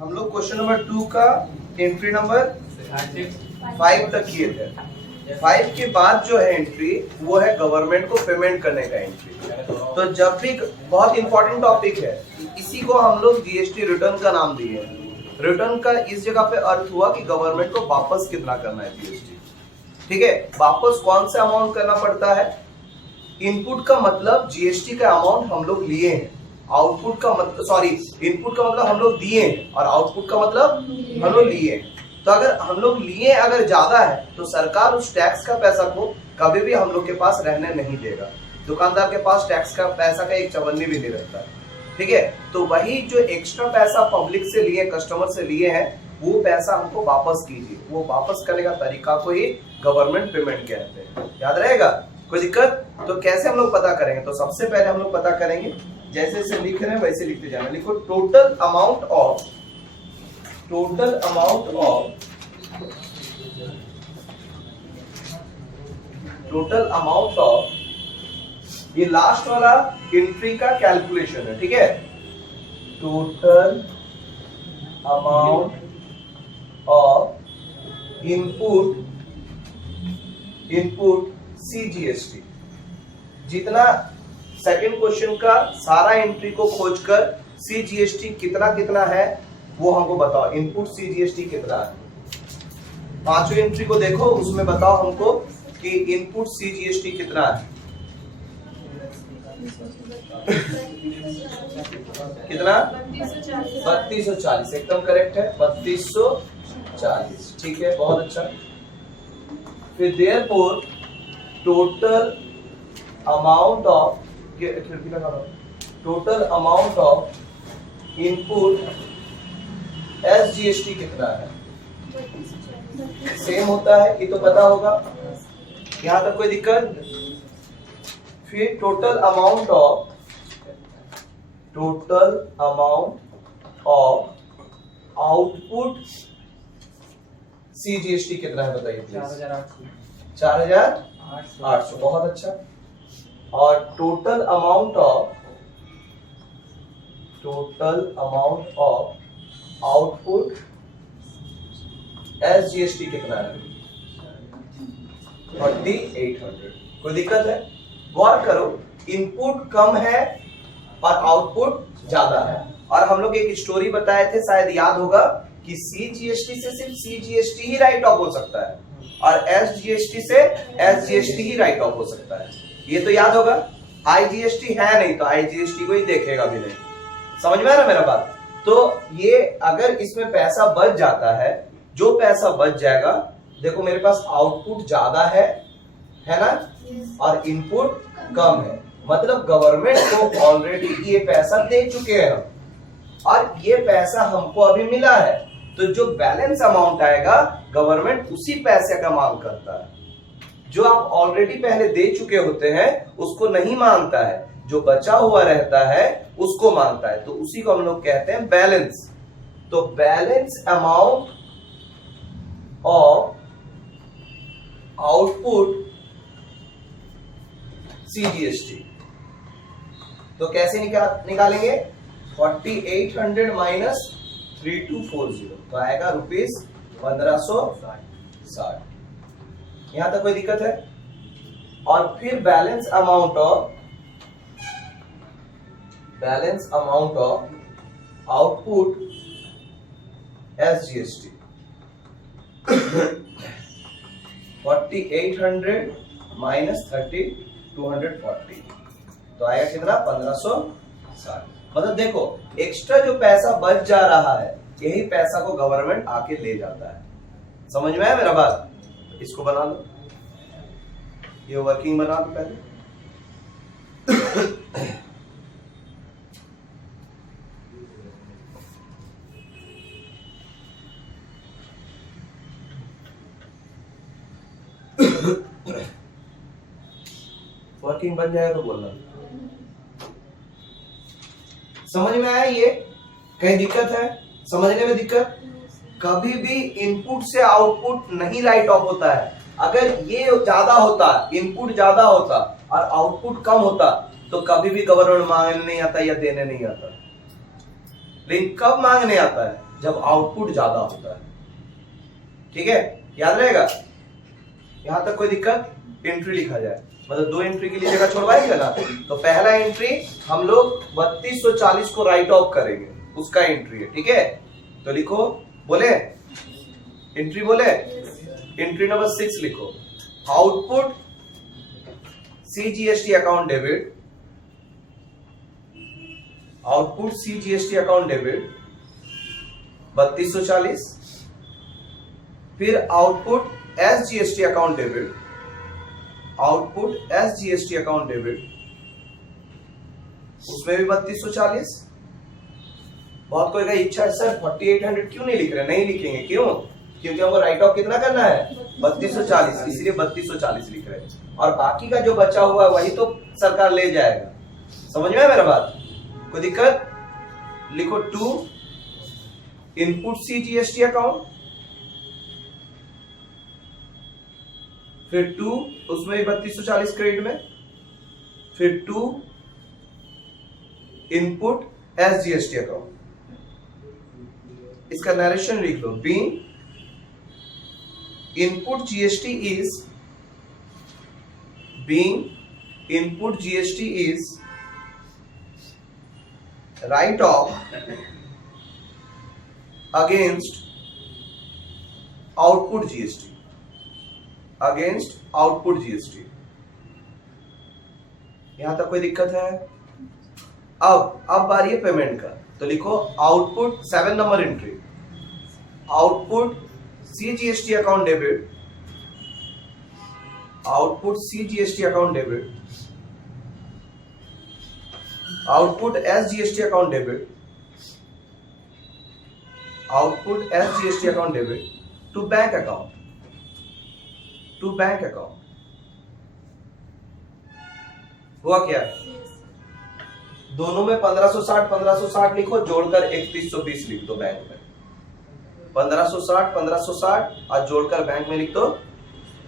हम लोग question number 2 का एंट्री नंबर 5 तक किए थे। 5 के बाद जो है एंट्री वो है गवर्नमेंट को पेमेंट करने का एंट्री। तो जब भी बहुत इंपॉर्टेंट टॉपिक है, इसी को हम लोग जीएसटी रिटर्न का नाम दिए हैं। रिटर्न का इस जगह पे अर्थ हुआ कि गवर्नमेंट को वापस कितना करना है जीएसटी। ठीक है, वापस कौन सा अमाउंट करना पड़ता है। इनपुट का मतलब जीएसटी का अमाउंट हम लोग लिए हैं, आउटपुट का मतलब इनपुट का मतलब हम लोग दिए हैं और आउटपुट का मतलब हम लोग लिए हैं। तो अगर हम लोग लिए अगर ज्यादा है तो सरकार उस टैक्स का पैसा को कभी भी हम लोग के पास रहने नहीं देगा। दुकानदार के पास टैक्स का पैसा का एक चवन्नी भी नहीं रहता है। ठीक है, तो वही जो एक्स्ट्रा पैसा पब्लिक से लिए, कस्टमर से लिए हैं, वो पैसा हमको वापस कीजिए। वो वापस करने का तरीका को ही गवर्नमेंट पेमेंट कहते हैं। याद रहेगा? कोई दिक्कत? तो कैसे हम लोग पता करेंगे? तो सबसे पहले हम लोग पता करेंगे, जैसे जैसे लिख रहे हैं वैसे लिखते जाना। लिखो टोटल अमाउंट ऑफ ये लास्ट वाला एंट्री का कैलकुलेशन है। ठीक है, total amount of input CGST. जितना सेकंड क्वेश्चन का सारा एंट्री को खोजकर सीजीएसटी कितना कितना है वो हमको बताओ। इनपुट सीजीएसटी कितना है, पांचों एंट्री को देखो, उसमें बताओ हमको कि इनपुट सीजीएसटी कितना है। कितना? 3240 एकदम करेक्ट है, 3240। ठीक है, बहुत अच्छा। फिर therefore total amount of input SGST कितना है? सेम होता है, ये तो पता होगा। यहां तक कोई दिक्कत? फिर total amount of output CGST कितना है बताइए प्लीज। 4800। बहुत अच्छा। और total amount of output SGST कितना है? 4800। कोई दिक्कत है? गौर करो, इनपुट कम है और आउटपुट ज्यादा है। और हम लोग एक स्टोरी बताए थे, शायद याद होगा, कि सीजीएसटी से सिर्फ सीजीएसटी ही राइट ऑफ हो सकता है और एसजीएसटी से एसजीएसटी ही राइट ऑफ हो सकता है। ये तो याद होगा। आईजीएसटी है नहीं तो आईजीएसटी को ही देखेगा भी नहीं। समझ में आ रहा मेरा बात? तो ये अगर इसमें पैसा बच जाता है, जो पैसा बच जाएगा, देखो मेरे पास आउटपुट ज्यादा है ना, और इनपुट कम है, मतलब गवर्नमेंट को ऑलरेडी ये पैसा दे चुके हैं हम, और ये पैसा हमको अभी मिला है। तो जो बैलेंस अमाउंट आएगा गवर्नमेंट उसी पैसे का मांग करता है। जो आप ऑलरेडी पहले दे चुके होते हैं उसको नहीं मांगता है, जो बचा हुआ रहता है उसको मांगता है। तो उसी को हम लोग कहते हैं बैलेंस। तो balance amount of output CGST. तो कैसे निकालेंगे? 4800 माइनस 3240 तो आएगा ₹1560। यहां तक कोई दिक्कत है? और फिर balance amount of output SGST 4800 minus 3240 तो आएगा कितना? 1560। मतलब देखो, एक्स्ट्रा जो पैसा बच जा रहा है यही पैसा को गवर्नमेंट आके ले जाता है। समझ में आया मेरा बात? इसको बना लो, ये वर्किंग बना दो पहले। वर्किंग बन जाएगा तो बोलना। समझ में आया? ये कहीं दिक्कत है? समझने में दिक्कत? कभी भी इनपुट से आउटपुट नहीं राइट ऑफ होता है। अगर ये ज्यादा होता, इनपुट ज्यादा होता और आउटपुट कम होता तो कभी भी गवर्नमेंट मांगने नहीं आता या देने नहीं आता। लेकिन कब मांगने आता है? जब आउटपुट ज्यादा होता है। ठीक है, याद रहेगा। यहां तक कोई दिक्कत? एंट्री लिखा जाए, मतलब 2 एंट्री के लिए जगह छोड़वाएंगे ना, तो पहला एंट्री हम लोग 3240 को राइट ऑफ करेंगे, उसका एंट्री है। ठीक है, तो लिखो, बोले एंट्री, बोले एंट्री नंबर 6 लिखो, output CGST account debit, output CGST account debit 3240, फिर output SGST account debit, output SGST account debit, उसमें भी 3240। बहुत कोई का इच्छा है सर 4800 क्यों नहीं लिख रहे? नहीं लिखेंगे, क्यों? क्योंकि हमको राइट ऑफ कितना करना है? 3240, इसलिए 3240 लिख रहे हैं, और बाकी का जो बचा हुआ है वही तो सरकार ले जाएगा। समझ में आया मेरा बात? कोई दिक्कत? लिखो 2 इनपुट CGST अकाउंट, फिर 2 उसमें भी 3240 क्रेडिट में, फिर 2 इनपुट SGST अकाउंट। इसका नरेशन लिख लो, being input GST is being input GST is write off against output GST, against output GST। यहां तक कोई दिक्कत है? अब बारी है पेमेंट का, तो लिखो output 7 number entry, output CGST account debit, output CGST account debit, output SGST account debit, output SGST account debit to bank account, to bank account. हुआ क्या? दोनों में 1560 लिखो, जोड़कर 3120 लिख दो बैंक में। 1560 और जोड़कर बैंक में लिख दो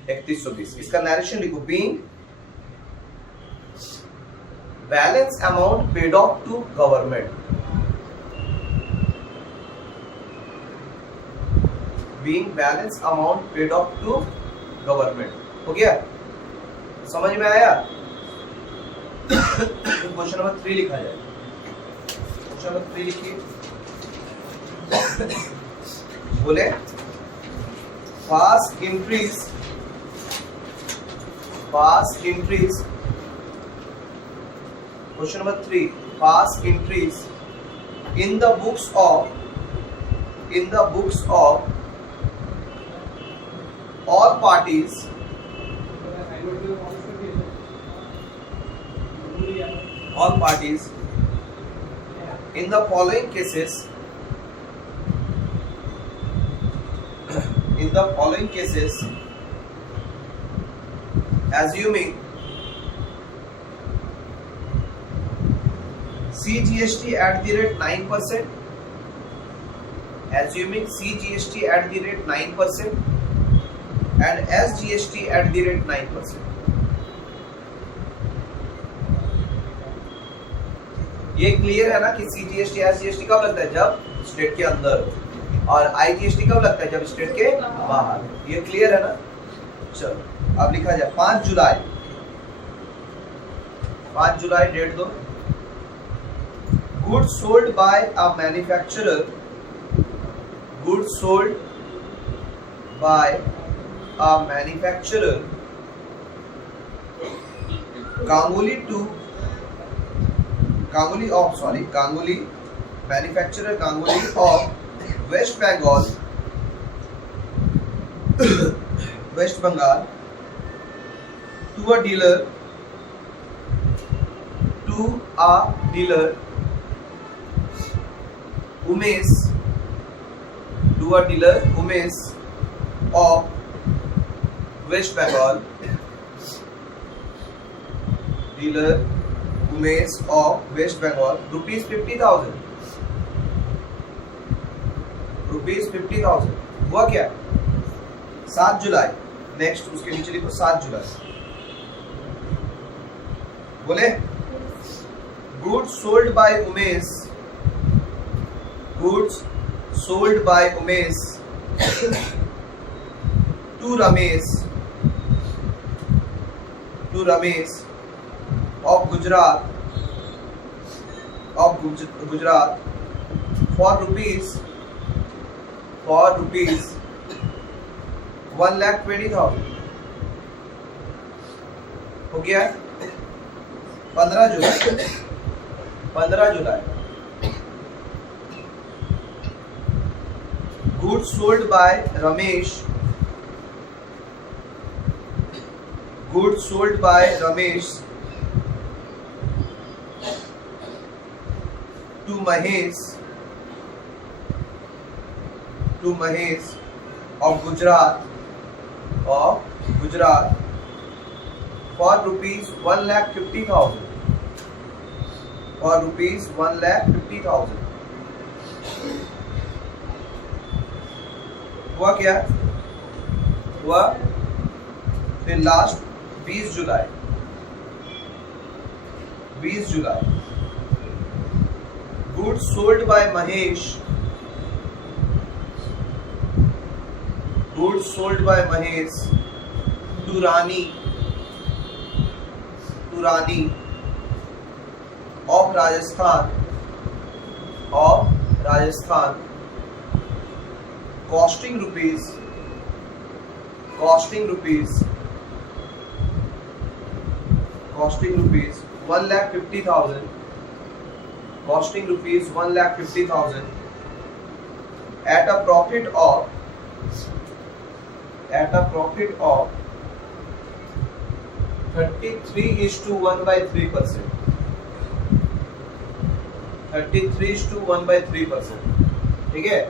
3120। इसका नरेशन लिखो, being balance amount paid off to government, being balance amount paid off to government. हो गया? समझ में आया? क्वेश्चन नंबर 3 लिखा जाए। क्वेश्चन नंबर 3 लिखिए, बोले fast increase question number 3, fast increase in the books of all parties in the following cases, assuming CGST at the rate 9%, assuming CGST at the rate 9% and SGST at the rate 9%। ये clear है ना कि CGST SGST कब लगता है? जब state के अंदर, और IGST कब लगता है? जब स्टेट के बाहर। ये क्लियर है ना? चलो अब लिखा जाए 5 जुलाई डेट दो। Goods sold by a manufacturer, manufacturer Ganguly of West Bengal to a dealer Umesh of West Bengal, dealer Umesh of West Bengal, rupees 50,000, हुआ क्या? 7 जुलाई। नेक्स्ट उसके नीचे लिखो 7 जुलाई। बोले goods sold by Umesh sold by Umesh to Ramesh of Gujarat for rupees 1,20,000 हो गया 15 जुलाई goods sold by Ramesh to Mahesh of Gujarat for rupees 1,50,000 हुआ क्या हुआ फिर last 20 July goods sold by Mahesh to Rani of Rajasthan costing rupees 1,50,000 at a profit of 33:1/3%. 33:1/3%. ठीक है।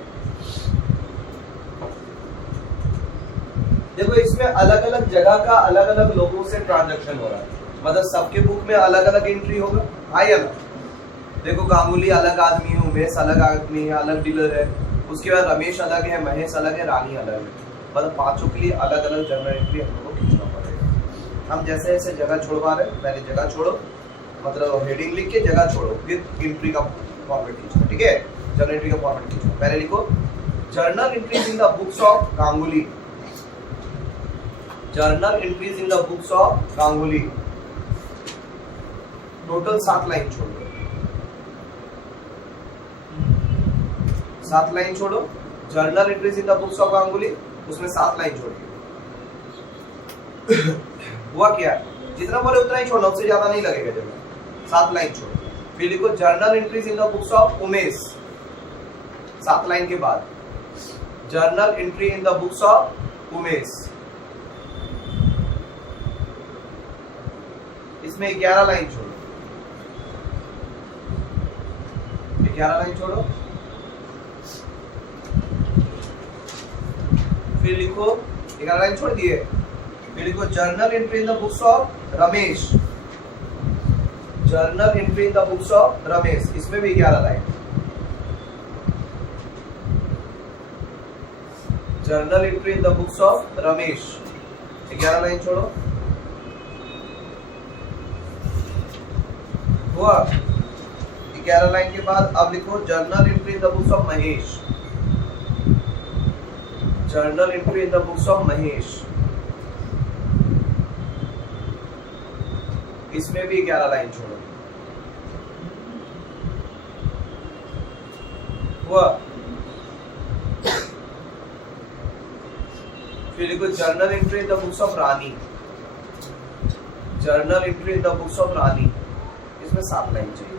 देखो इसमें अलग अलग जगह का अलग अलग लोगों से ट्रांजैक्शन हो रहा है, मतलब सबके बुक में अलग अलग एंट्री होगा, हाँ या ना। देखो गांगुली अलग आदमी है, उमेश अलग आदमी है, अलग डीलर है, उसके बाद रमेश अलग है, महेश अलग है, रानी अलग है, मतलब पांचों के लिए अलग अलग जर्नल एंट्री हमको खींचना पड़ेगा। हम जैसे जैसे जगह छोड़वा रहे हैं, पहले जगह छोड़ो, मतलब हेडिंग लिख के जगह छोड़ो, फिर एंट्री का फॉर्मेट खींचना, ठीक है। जर्नल एंट्री का फॉर्मेट खींचना, पहले लिखो journal entries in the books of Ganguly, total 7 line छोड़ो, 7 लाइन छोड़ो। Journal entries in the books of Ganguly, उसमें 7 लाइन छोड़ के हुआ क्या, जितना बोले उतना ही छोड़ना, उससे ज्यादा नहीं लगेगा जब 7 लाइन छोड़ो। फिर लिखो journal entries in the books of Umesh, 7 line के बाद journal entry in the books of Umesh, इसमें 11 लाइन छोड़ो, 11 लाइन छोड़ो। फिर लिखो 11 लाइन छोड़ दिए, फिर लिखो journal entry in the books of Ramesh, इसमें भी 11 line. Journal entry in the books of Ramesh, 11 line छोड़ो। हुआ 11 लाइन के बाद अब लिखो journal entry in the books of Mahesh, इसमें भी 11 लाइन छोड़ो। हुआ फिर लिखो journal entry in the books of Rani, इसमें 7 लाइन चाहिए।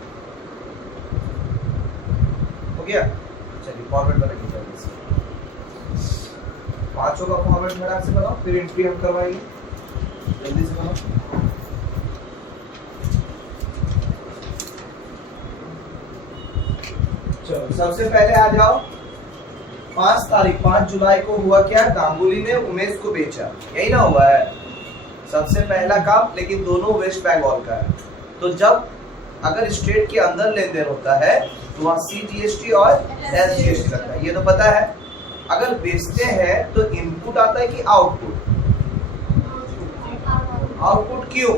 हो गया, चलिए फॉर्मेट बनाइए जल्दी से, पांचों का फॉर्मेट फटाक से बनाओ, फिर एंट्री हम करवाएंगे, जल्दी से बनाओ। चलो सबसे पहले आ जाओ 5 जुलाई को हुआ क्या, गांगुली ने उमेश को बेचा, यही ना हुआ है सबसे पहला काम, लेकिन दोनों वेस्ट बंगाल का है। तो जब अगर स्टेट के अंदर लेन देन होता है तो वहाँ CGST और SGST लगता है, ये तो पता है। अगर बेचते हैं तो इनपुट आता है कि आउटपुट, क्यों,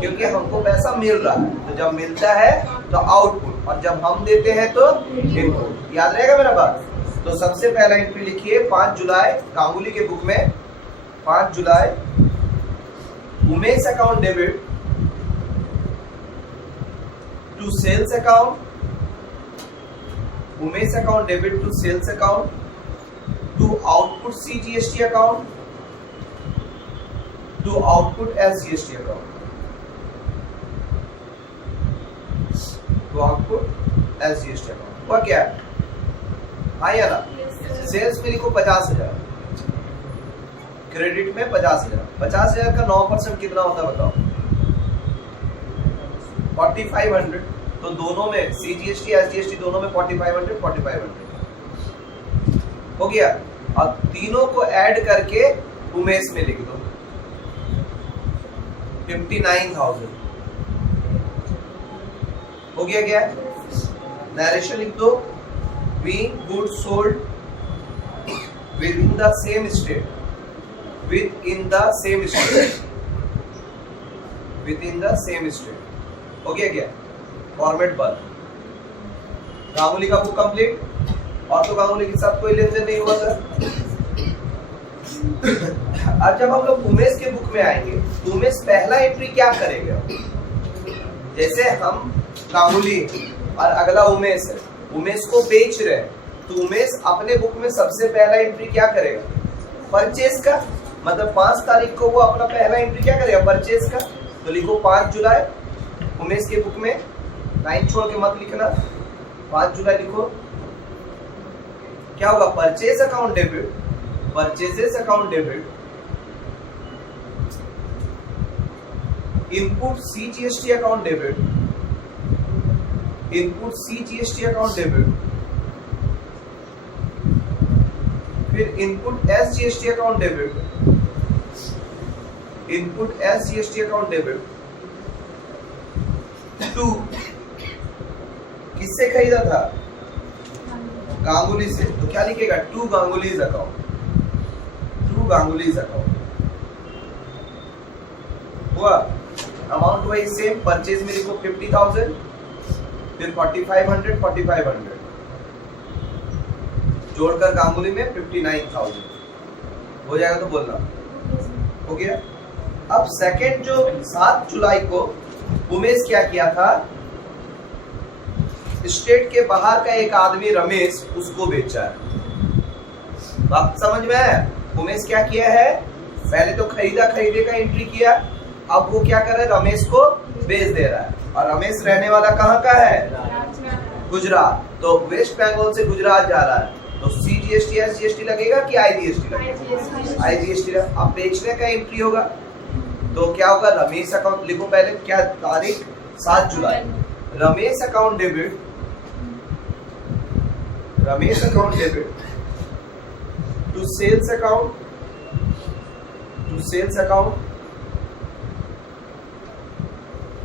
क्योंकि हमको पैसा मिल रहा है, तो जब मिलता है तो आउटपुट, और जब हम देते हैं तो इनपुट। याद रहेगा मेरा बात, तो सबसे पहला एंट्री लिखिए 5 जुलाई गांगुली के बुक में 5 जुलाई Umesh account debit to sales account, Umesh account debit to sales account to output CGST account to output SGST account, तो आउटपुट SGST अकाउंट हुआ क्या है? हाँ या ना? सेल्स में लिखो 50,000, क्रेडिट में 50,000, 50,000 का 9% कितना होता है बताओ? 4500। तो दोनों में CGST SGST दोनों में 4500 हो गया। अब तीनों को ऐड करके उमेश में लिख दो 59,000 हो गया। क्या नरेशन लिख दो, being goods sold within the same state, within the same state, within the same state हो गया। क्या फॉर्मेट बंद। गांगुली का बुक कंप्लीट, और तो गांगुली के साथ कोई लेन देन नहीं हुआ सर। अब जब हम लोग उमेश के बुक में आएंगे तो उमेश पहला एंट्री क्या करेगा? जैसे हम गांगुली और अगला उमेश है, उमेश को बेच रहे हैं, तो उमेश अपने बुक में सबसे पहला एंट्री क्या करेगा? परचेज का। मतलब 5 तारीख को वो अपना पहला एंट्री क्या करेगा? परचेज का। तो लिखो 5 जुलाई उमेश के बुक में, 9 छोड़ के मत लिखना, 5 जुलाई लिखो। क्या होगा? Purchase account debit, purchases account debit, input CGST account debit, input CGST account debit, फिर input SGST account debit, input SGST account debit to किससे खरीदा था? गांगुली से। तो क्या लिखेगा? To Ganguly's account, to Ganguly's account हुआ। अमाउंट वाइज सेम, परचेज में लिखो 50,000, फिर 4500 जोड़कर गांगुली में 59,000 हो जाएगा। तो बोलना हो गया। अब सेकंड जो 7 जुलाई को उमेश क्या किया था? स्टेट के बाहर का एक आदमी रमेश उसको बेचा है। बात समझ में है? उमेश क्या किया है? पहले तो खरीदे का एंट्री किया, अब वो क्या कर रहा है? रमेश को बेच दे रहा है। और रमेश रहने वाला कहाँ का है? गुजरात। तो वेस्ट बंगाल से गुजरात जा रहा है, तो CGST SGST लगेगा कि IGST लगेगा? IGST। अब बेचने का एंट्री होगा तो क्या होगा? रमेश अकाउंट लिखो पहले, क्या तारीख? 7 जुलाई। Ramesh account debit, Ramesh account debit to sales account, to sales account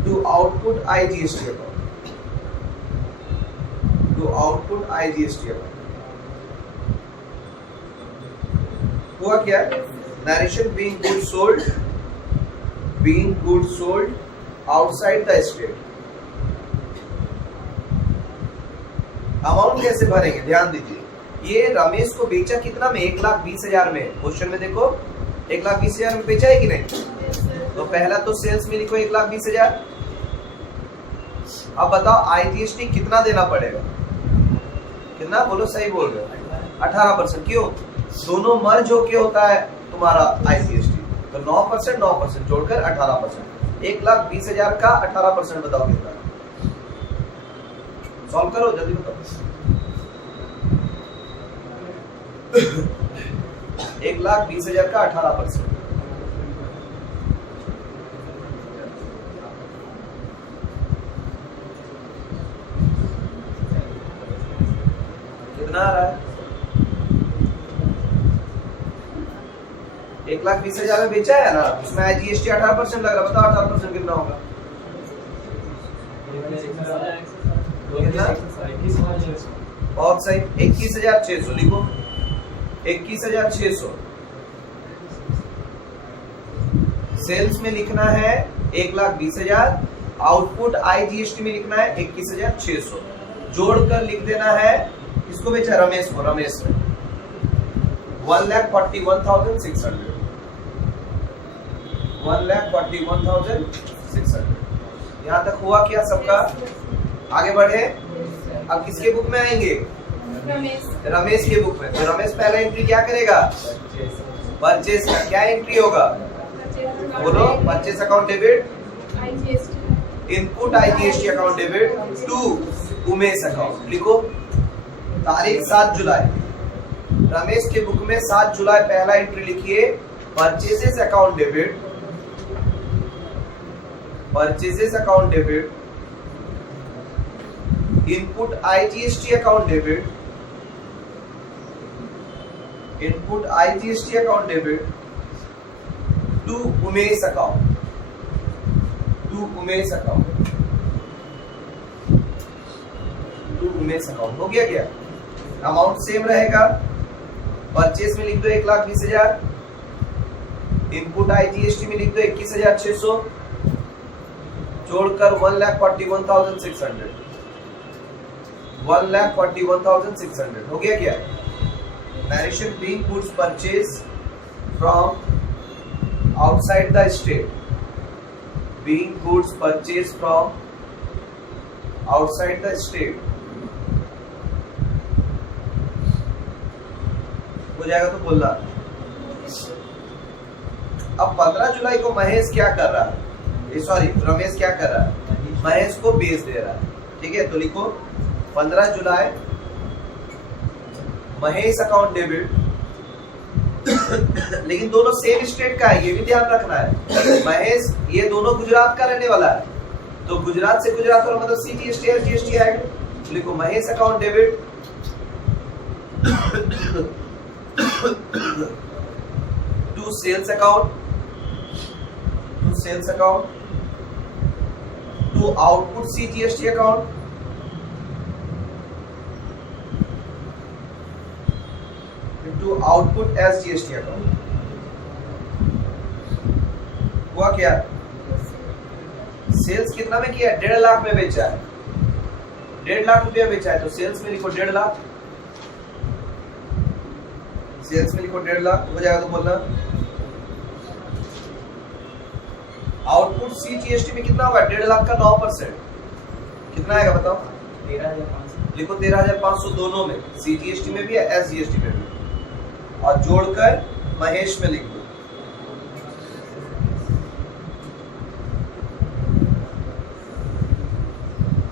to output IGST account, to output IGST account हुआ। क्या narration being goods sold, being goods sold outside the state. Amount कैसे भरेंगे? ध्यान दीजिए, ये रमेश को बेचा कितना में? 1,20,000 में। क्वेश्चन में देखो 1,20,000 में बेचा है कि नहीं? तो पहला तो सेल्स में लिखो 1,20,000। अब बताओ IGST कितना देना पड़ेगा? कितना बोलो? सही बोल रहे हो, 18%। क्यों? दोनों मर्ज होके होता है तुम्हारा IGST। तो 9% जोड़कर 18%। 1,20,000 का 18% बताओ कितना? सॉल्व करो जल्दी बताओ। 1,20,000 का 18%। कितना आ रहा है? 1,20,000 में बेचा है ना, उसमें IGST 18% लग रहा है। बताओ 18% कितना होगा? बहुत सही, 21,600 लिखो। 21,600 सेल्स में लिखना है 1,20,000, आउटपुट IGST में लिखना है 21,600। जोड़कर लिख देना है, इसको किसको बेचा? रमेश को। रमेश ने 1,41,600, 1,41,600। यहां तक हुआ क्या सबका? आगे बढ़े। अब किसके बुक में आएंगे? रमेश के बुक में। तो रमेश पहला एंट्री क्या करेगा? परचेज का। क्या एंट्री होगा? बोलो। Purchase account debit, input IGST account debit to Umesh account. लिखो तारीख 7 जुलाई। रमेश के बुक में 7 जुलाई पहला एंट्री लिखिए, purchases account debit, purchases account debit, input IGST account debit, input IGST account debit to Umesh account, to Umesh account, to Umesh account. हो गया क्या? अमाउंट सेम रहेगा। परचेज में लिख दो 1,20,000, इनपुट IGST में लिख दो 21,600, जोड़कर 1,41,600, 1,41,600। हो गया क्या? Narration being goods purchase from outside the state, being goods purchased from outside the state। हो जाएगा तो बोलना। अब 15 जुलाई को महेश क्या कर रहा है? सॉरी, रमेश क्या कर रहा है? महेश को बेच दे रहा है। ठीक है, तो लिखो 15 जुलाई महेश अकाउंट डेबिट। लेकिन दोनों सेम स्टेट का है, ये भी ध्यान रखना है। महेश ये दोनों गुजरात का रहने वाला है, तो गुजरात से गुजरात और मतलब CGST और GST आएगा। लिखो Mahesh account debit to sales account, to sales account, to output CGST account, to output SGST account. हुआ क्या? सेल्स कितना में किया? 1.5 लाख में बेचा है, 1.5 लाख रुपया बेचा है, तो सेल्स में लिखो 1.5 लाख, सेल्स में लिखो 1.5 लाख। हो जाएगा तो बोलना। आउटपुट CGST में कितना होगा? 1.5 लाख का 9%। कितना आएगा बताओ? 13,500। लिखो 13,500 दोनों में, CGST में भी है SGST में भी, और जोड़कर महेश में लिख दो।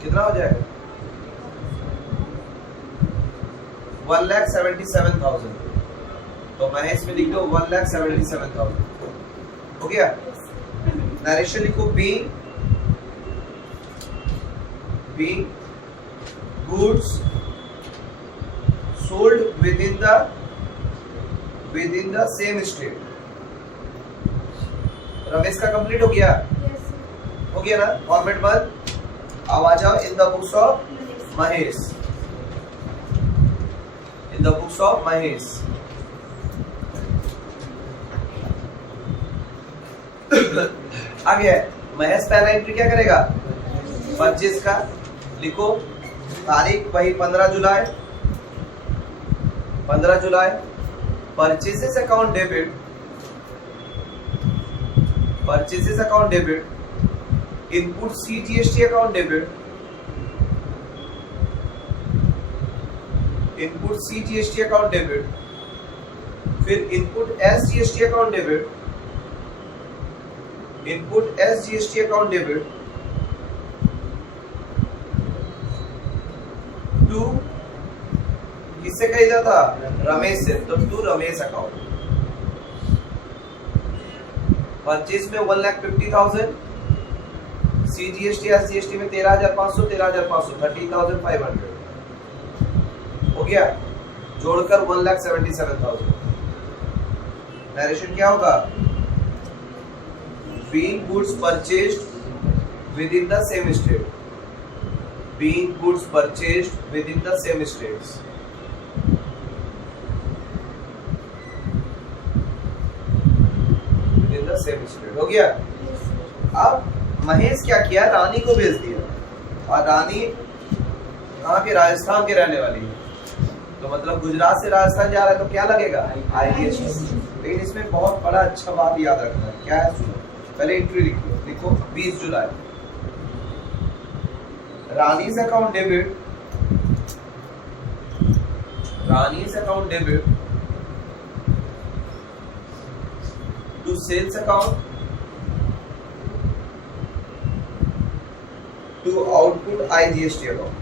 कितना हो जाएगा? 1,77,000। तो महेश में लिख दो 1,77,000। हो गया? नरेशन लिखो being goods sold within the same state. Ramesh का कंप्लीट हो गया? हो गया ना? फॉर्मेट बंद। अब आ जाओ in the books of Mahesh, in the books of Mahesh. आ गया। महेश पहला एंट्री क्या करेगा? परचेज का। लिखो तारीख वही 15 जुलाई, 15 जुलाई purchases account debit, purchases account debit, input CGST account debit, input CGST account debit, फिर input SGST account debit, input SGST account debit to, किससे खरीदा था? रमेश से, तो टू रमेश अकाउंट। परचेज में 1,50,000, CGST SGST में 13,500, 13,500, 13,500। हो गया? जोड़कर 1,77,000। नरेशन क्या होगा? Being goods purchased within the same state, being goods purchased within the same states। within the same state। हो गया? अब महेश क्या किया? रानी को भेज दिया, और रानी कहाँ के? राजस्थान के रहने वाली है। तो मतलब गुजरात से राजस्थान जा रहा है तो क्या लगेगा IGST। लेकिन इसमें बहुत बड़ा अच्छा बात याद रखना है, क्या है सुनो। पहले एंट्री लिखो 20 जुलाई रानी's account debit to sales account to output IGST account।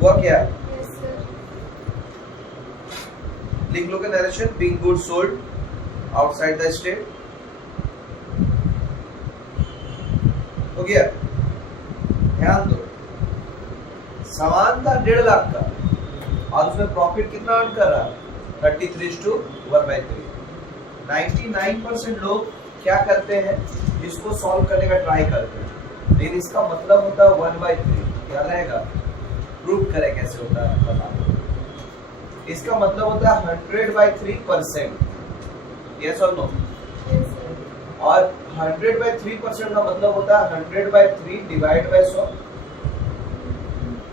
हुआ क्या? लिख लो के narration being goods sold outside the state। हो गया? ध्यान दो, सामान था 1.5 लाख का और उसमें प्रॉफिट कितना अर्न कर रहा है 33:1/3। 99% लोग क्या करते हैं, इसको सॉल्व करने का ट्राई करते हैं, लेकिन इसका मतलब होता है 1/3। क्या रहेगा? प्रूव करें कैसे होता है बता। इसका मतलब होता है 100/3%। यस और नो? और 100/3% का मतलब होता है 100/3 डिवाइड बाय 100।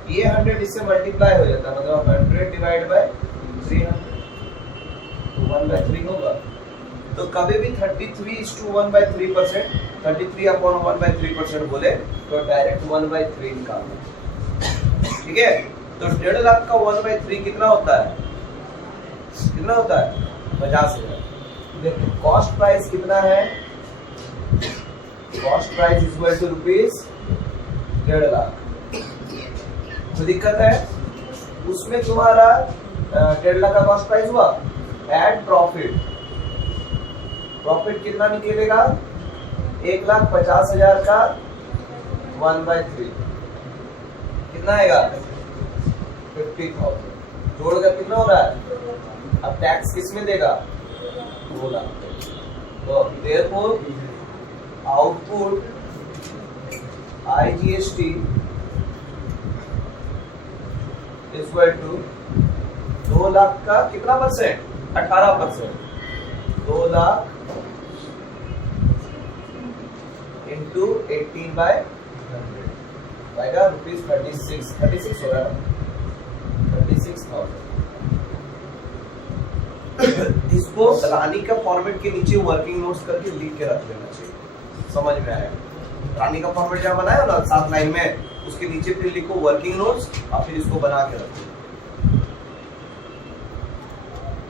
ये 100 इससे मल्टीप्लाई हो जाता है, मतलब 100 डिवाइड बाय 300 तो 1/3 होगा। तो कभी भी 33:1/3%, 33/1/3% बोले तो डायरेक्ट 1/3 निकालना। ठीक है, तो 1.5 लाख का 1/3 कितना होता है? कितना होता है? 50,000। देखो कॉस्ट प्राइस कितना है? Cost price equal to rupees 1.5 lakh. तो दिक्कत है उसमें तुम्हारा 1.5 लाख का कॉस्ट प्राइस हुआ, एड प्रॉफिट। प्रॉफिट कितना निकलेगा? 1,50,000 का 1/3 कितना आएगा? 50,000। जोड़कर कितना हो रहा है? अब टैक्स किस में देगा? 2 लाख। तो therefore output IGST equal to 2 lakh का कितना परसेंट? 18%। 2 लाख इंटू 18/100 आएगा ₹36 हो रहा है 36,000। इसको रानी का फॉर्मेट के नीचे वर्किंग नोट्स करके लिख के रख लेना चाहिए। समझ में आया? रानी का फॉर्मेट जहाँ बनाया ना 7 लाइन में, उसके नीचे फिर लिखो वर्किंग नोट्स और फिर इसको बना के रखो।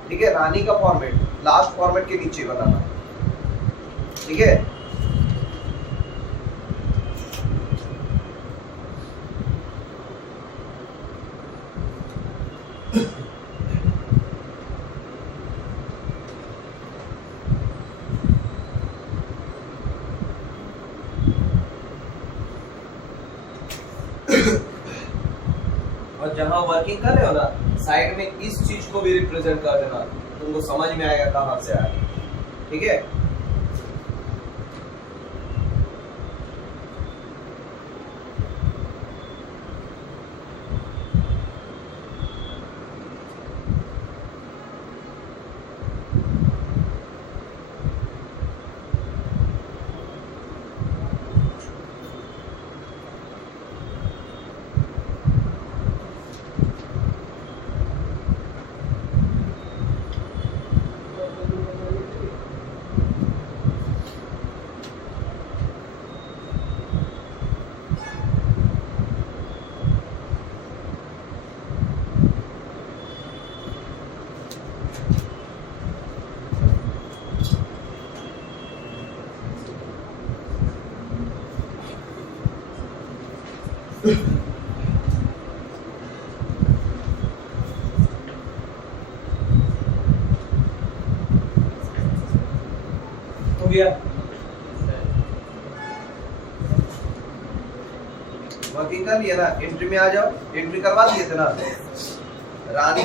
ठीक है, रानी का फॉर्मेट लास्ट फॉर्मेट के नीचे बनाना। ठीक है, और जहां वर्किंग कर रहे हो ना साइड में इस चीज को भी रिप्रेजेंट कर देना, तुमको समझ में आएगा कहां से आया। ठीक है, हो गया। वर्किंग कर लिया ना, एंट्री में आ जाओ। एंट्री करवा दिए थे ना। रानी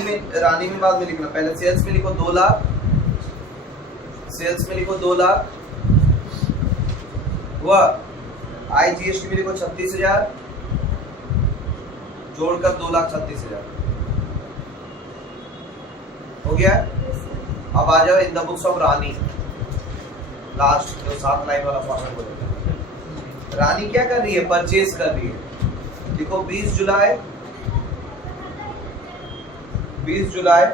में बाद में लिखना। पहले सेल्स में लिखो 2 लाख, सेल्स में लिखो 2 लाख हुआ। IGST में लिखो 36,000, जोड़कर 2,36,000 हो गया। अब आ जाओ in the books of Rani, last जो 7 लाइन वाला फॉर्मेट बोलेगा। रानी क्या कर रही है? परचेज कर रही है। देखो 20 जुलाई 20 जुलाई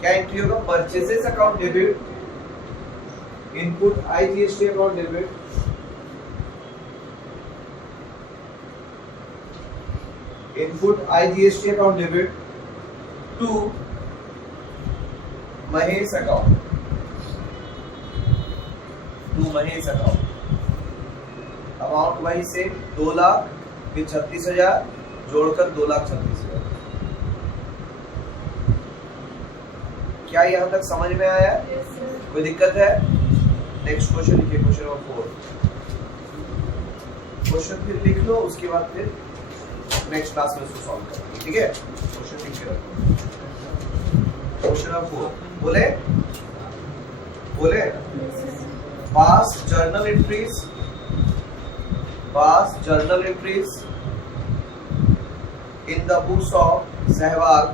क्या एंट्री होगा? Purchases account debit, input IGST account debit, input IGST account debit to Mahesh account, to Mahesh account. Amount वही से 2 लाख फिर 36,000 जोड़कर 2,36,000। क्या यहां तक समझ में आया? कोई दिक्कत है? नेक्स्ट क्वेश्चन लिखिए, क्वेश्चन नंबर 4। क्वेश्चन फिर लिख लो, उसके बाद फिर नेक्स्ट क्लास में इसको सॉल्व करेंगे, ठीक है? क्वेश्चन लिख के रखो। क्वेश्चन नंबर 4 बोले पास journal entries, pass journal entries in the books of Sehwag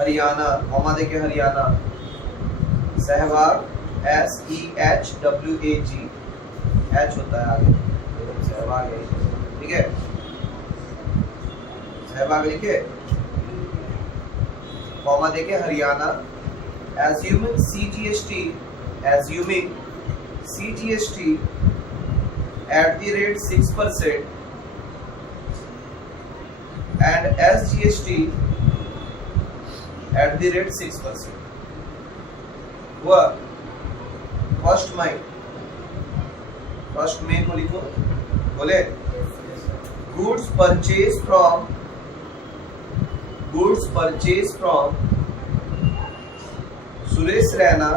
Haryana, comma देके हरियाणा, सहवाग SEHWAG, H होता है आगे, सहवाग है, ठीक है? सहवाग लिखे, कॉमा देके Haryana, assuming CGST at the rate 6% and SGST at the rate 6%. वह फर्स्ट मई को लिखो। बोले goods purchase from Suresh Raina,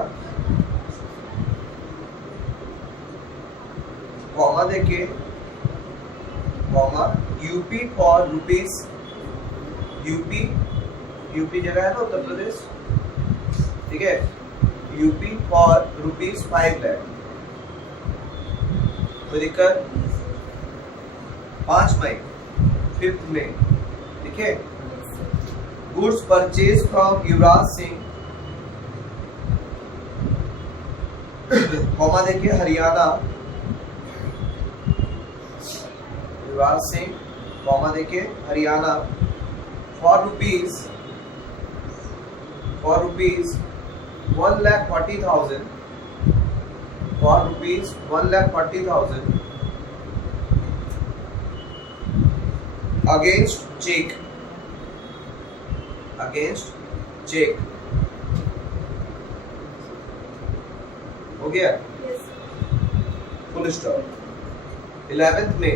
comma देके, comma UP for rupees, UP जगह है ना उत्तर प्रदेश, ठीक है? UP for rupees 5 lakh. कोई दिक्कत? 5 मई, 5 मई लिखे। Goods purchase from Yuvraj Singh, comma देखिए हरियाणा, युवराज सिंह, कॉमा देखिए Haryana, for rupees 1,40,000, for rupees 1,40,000 against check, हो गया? Full stop. 11th में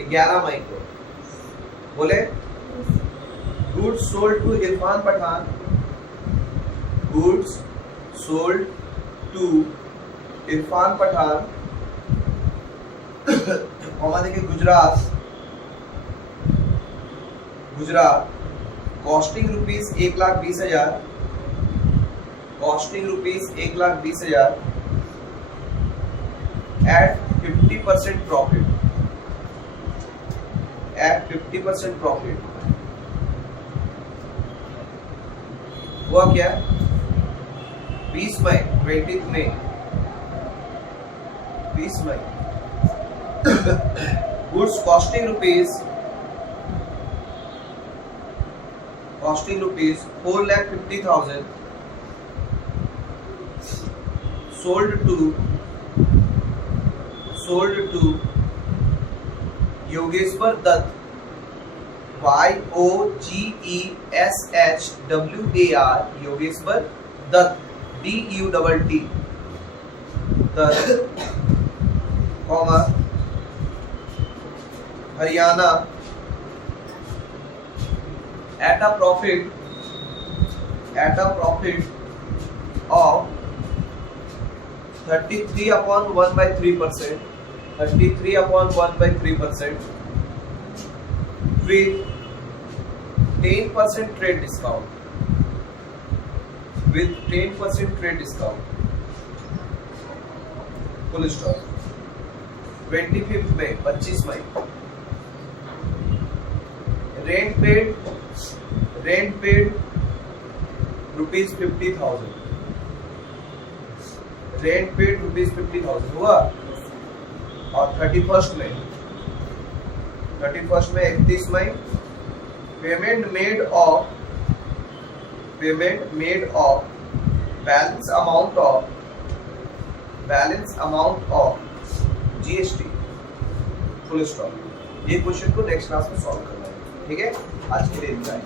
11 मई को बोले goods sold to Irfan Pathan, goods sold to Irfan Pathan, comma देखिए Gujarat, costing rupees 1,20,000, costing rupees 1,20,000 at 50% profit, at 50% profit. हुआ क्या? 20 मई, 20 मई, 20 मई। Goods costing rupees 4,50,000 sold to Yogeshwar Dutt, YOGESHWAR, Yogeshwar Dutt, DUTT Dutt, comma Haryana at a profit of 33/1/3%, 33/1/3% with 10% trade discount, with 10% trade discount, full stop। 25th May, 25 मई, rent paid rupees 50,000, rent paid ₹50,000 हुआ, और 31st में 31 मई payment made of balance amount of GST full stop. ये question को next class में solve करना है, ठीक है। आज के लिए इतना ही।